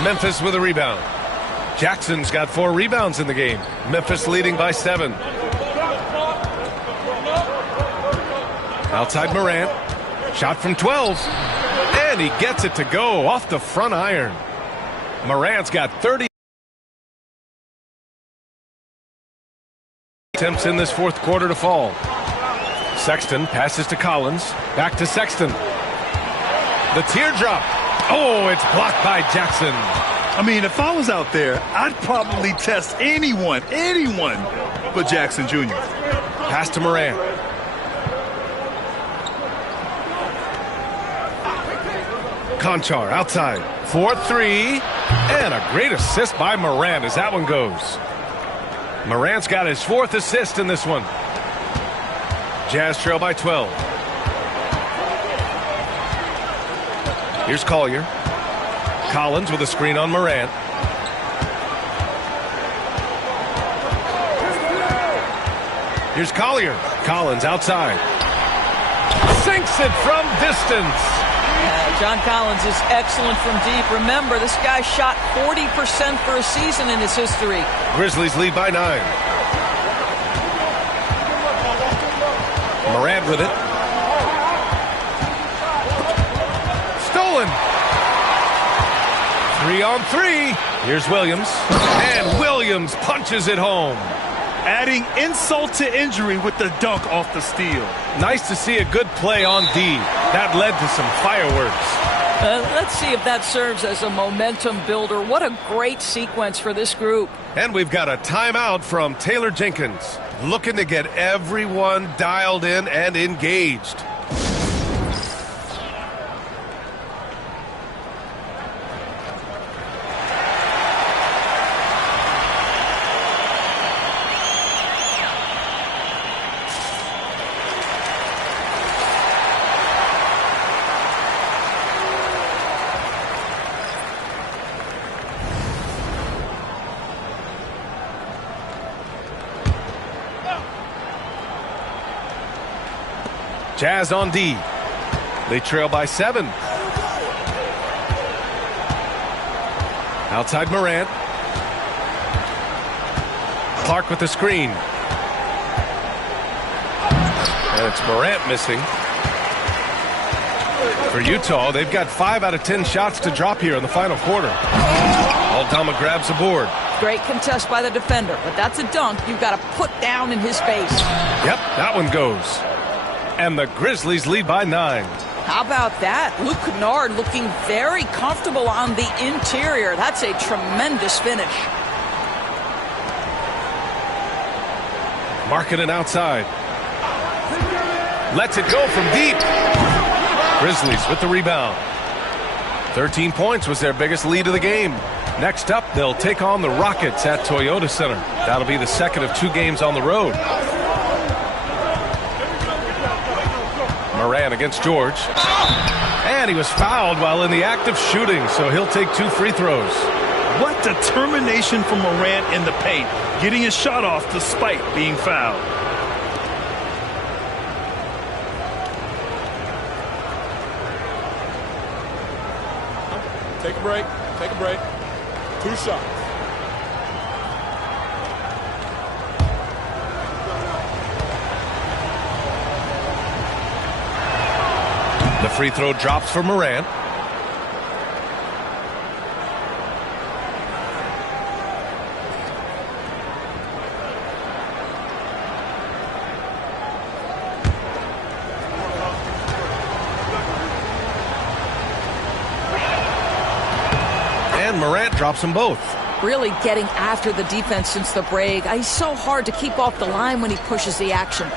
Memphis with a rebound. Jackson's got 4 rebounds in the game. Memphis leading by 7. Outside Morant. Shot from 12. And he gets it to go off the front iron. Morant's got 30 attempts in this fourth quarter to fall. Sexton passes to Collins. Back to Sexton. The teardrop. Oh, it's blocked by Jackson. I mean, if I was out there, I'd probably test anyone but Jackson Jr. Pass to Morant. Conchar outside. 4-3. And a great assist by Morant as that one goes. Morant's got his 4th assist in this one. Jazz trail by 12. Here's Collier. Collins with a screen on Morant. Here's Collier. Collins outside. Sinks it from distance. John Collins is excellent from deep. Remember, this guy shot 40% for a season in his history. Grizzlies lead by 9. Morant with it. Stolen. 3-on-3. Here's Williams. And Williams punches it home. Adding insult to injury with the dunk off the steal. Nice to see a good play on D. That led to some fireworks. Let's see if that serves as a momentum builder. What a great sequence for this group. And we've got a timeout from Taylor Jenkins, looking to get everyone dialed in and engaged. Jazz on D. They trail by 7. Outside Morant. Clark with the screen. And it's Morant missing. For Utah, they've got 5 out of 10 shots to drop here in the final quarter. Aldama grabs the board. Great contest by the defender, but that's a dunk you've got to put down in his face. Yep, that one goes. And the Grizzlies lead by 9. How about that? Luke Kennard looking very comfortable on the interior. That's a tremendous finish. Markkanen outside. Lets it go from deep. Grizzlies with the rebound. 13 points was their biggest lead of the game. Next up, they'll take on the Rockets at Toyota Center. That'll be the second of 2 games on the road. Morant against George. And he was fouled while in the act of shooting, so he'll take 2 free throws. What determination from Morant in the paint, getting his shot off despite being fouled. Take a break. Take a break. 2 shots. The free throw drops for Morant. And Morant drops them both. Really getting after the defense since the break. He's so hard to keep off the line when he pushes the action.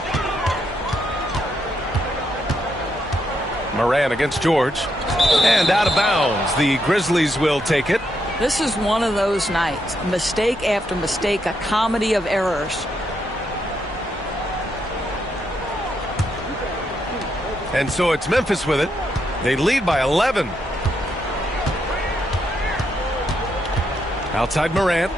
Morant against George. And out of bounds. The Grizzlies will take it. This is one of those nights. Mistake after mistake, a comedy of errors. And so it's Memphis with it. They lead by 11. Outside Morant.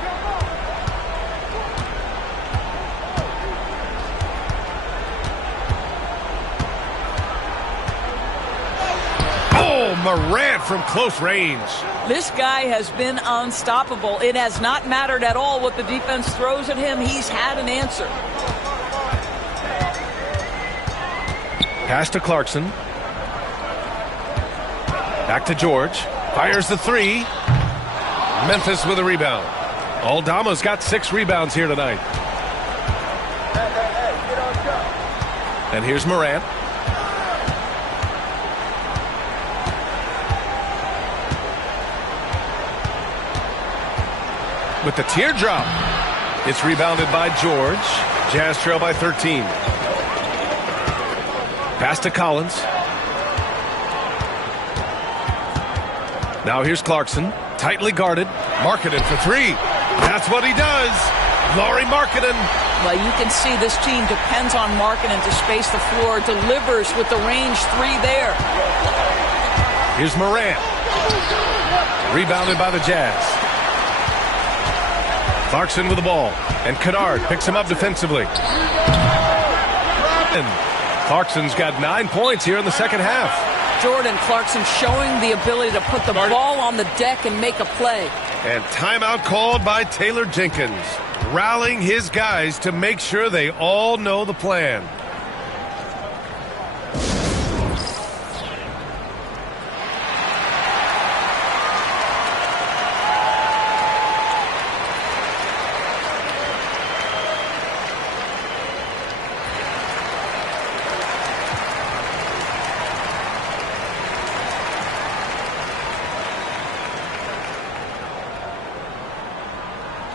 Morant from close range. This guy has been unstoppable. It has not mattered at all what the defense throws at him. He's had an answer. Pass to Clarkson. Back to George. Fires the 3. Memphis with a rebound. Aldama's got 6 rebounds here tonight. And here's Morant. With the teardrop. It's rebounded by George. Jazz trail by 13. Pass to Collins. Now here's Clarkson. Tightly guarded. Markkanen for 3. That's what he does. Lauri Markkanen. Well, you can see this team depends on Markkanen to space the floor. Delivers with the range 3 there. Here's Morant. Rebounded by the Jazz. Clarkson with the ball. And Kennard picks him up defensively. And Clarkson's got 9 points here in the second half. Jordan Clarkson showing the ability to put the ball on the deck and make a play. And timeout called by Taylor Jenkins, rallying his guys to make sure they all know the plan.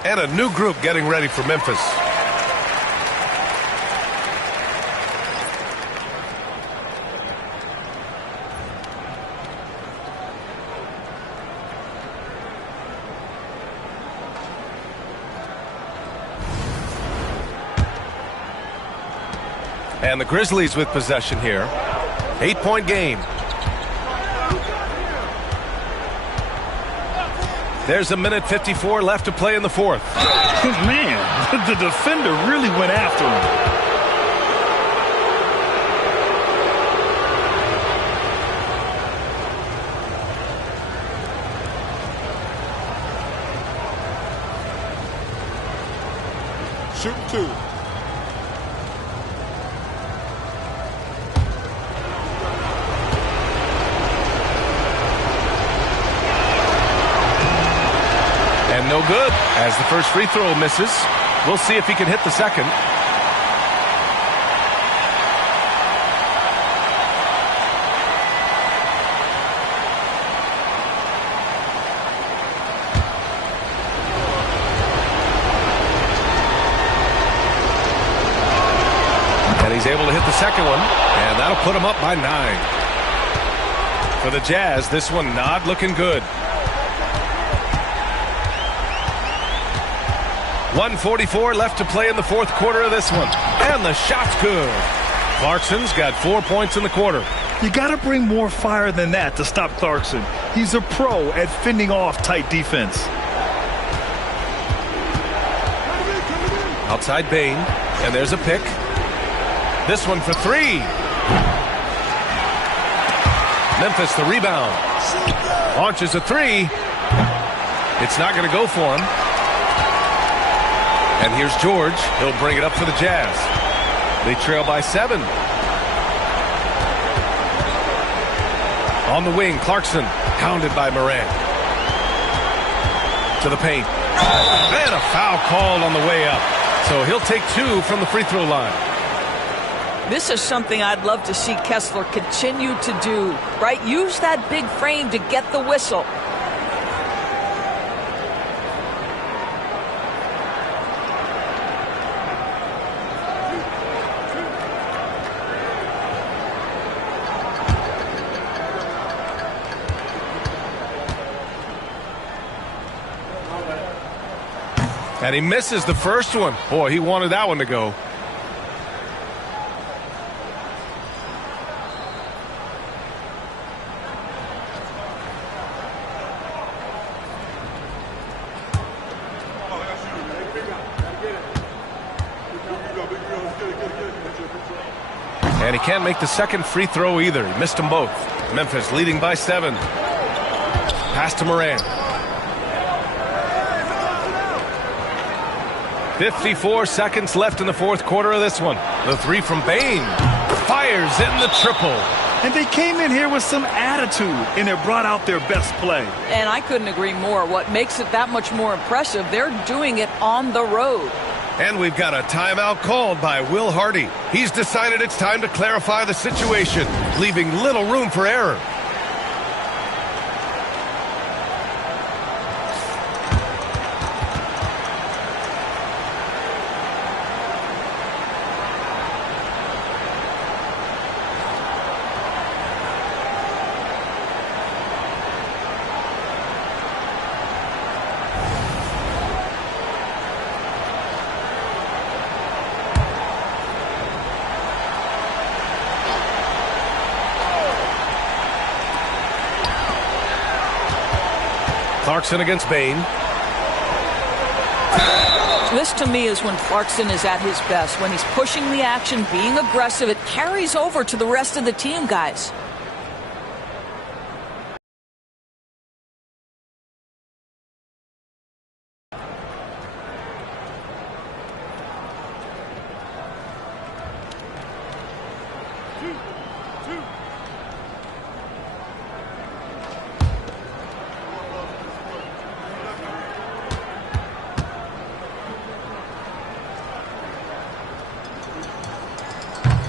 And a new group getting ready for Memphis. And the Grizzlies with possession here. 8-point game. There's a minute 54 left to play in the fourth. Man, the defender really went after him. Shoot 2. And no good as the first free throw misses. We'll see if he can hit the second. And he's able to hit the second one, and that'll put him up by 9. For the Jazz, this one not looking good. 1:44 left to play in the fourth quarter of this one. And the shot's good. Clarkson's got 4 points in the quarter. You got to bring more fire than that to stop Clarkson. He's a pro at fending off tight defense. Outside Bain, and there's a pick. This one for 3. Memphis the rebound. Launches a 3. It's not going to go for him. And here's George. He'll bring it up for the Jazz. They trail by 7. On the wing, Clarkson, hounded by Morant. To the paint. And a foul called on the way up. So he'll take 2 from the free throw line. This is something I'd love to see Kessler continue to do, right? Use that big frame to get the whistle. And he misses the first one. Boy, he wanted that one to go. And he can't make the second free throw either. He missed them both. Memphis leading by 7. Pass to Morant. 54 seconds left in the fourth quarter of this one. The 3 from Bain. Fires in the triple. And they came in here with some attitude, and they brought out their best play. And I couldn't agree more. What makes it that much more impressive, they're doing it on the road. And we've got a timeout called by Will Hardy. He's decided it's time to clarify the situation, leaving little room for error. Clarkson against Bain. This, to me, is when Clarkson is at his best. When he's pushing the action, being aggressive, it carries over to the rest of the team, guys.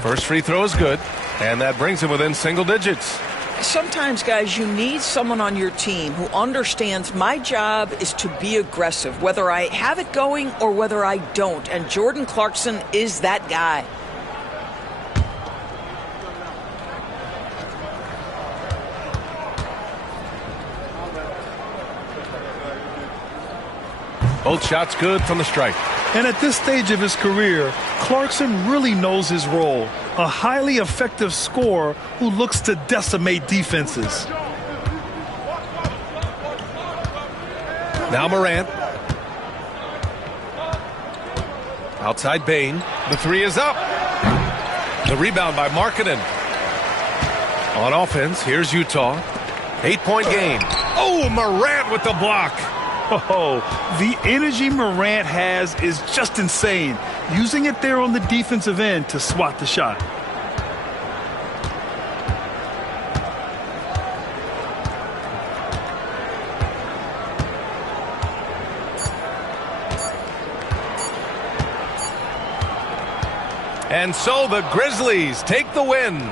First free throw is good, and that brings him within single digits. Sometimes, guys, you need someone on your team who understands my job is to be aggressive, whether I have it going or whether I don't. And Jordan Clarkson is that guy. Both shots good from the stripe. And at this stage of his career, Clarkson really knows his role. A highly effective scorer who looks to decimate defenses. Now Morant. Outside Bain. The three is up. The rebound by Markkanen. On offense, here's Utah. 8-point game. Oh, Morant with the block. Oh, the energy Morant has is just insane. Using it there on the defensive end to swat the shot. And so the Grizzlies take the win.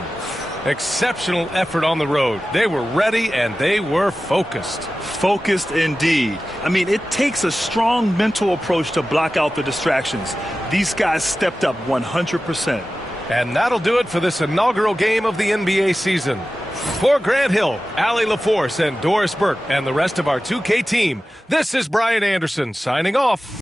Exceptional effort on the road. They were ready and they were focused. Focused indeed. I mean, it takes a strong mental approach to block out the distractions. These guys stepped up 100%. And that'll do it for this inaugural game of the NBA season. For Grant Hill, Allie LaForce, and Doris Burke, and the rest of our 2K team, this is Brian Anderson signing off.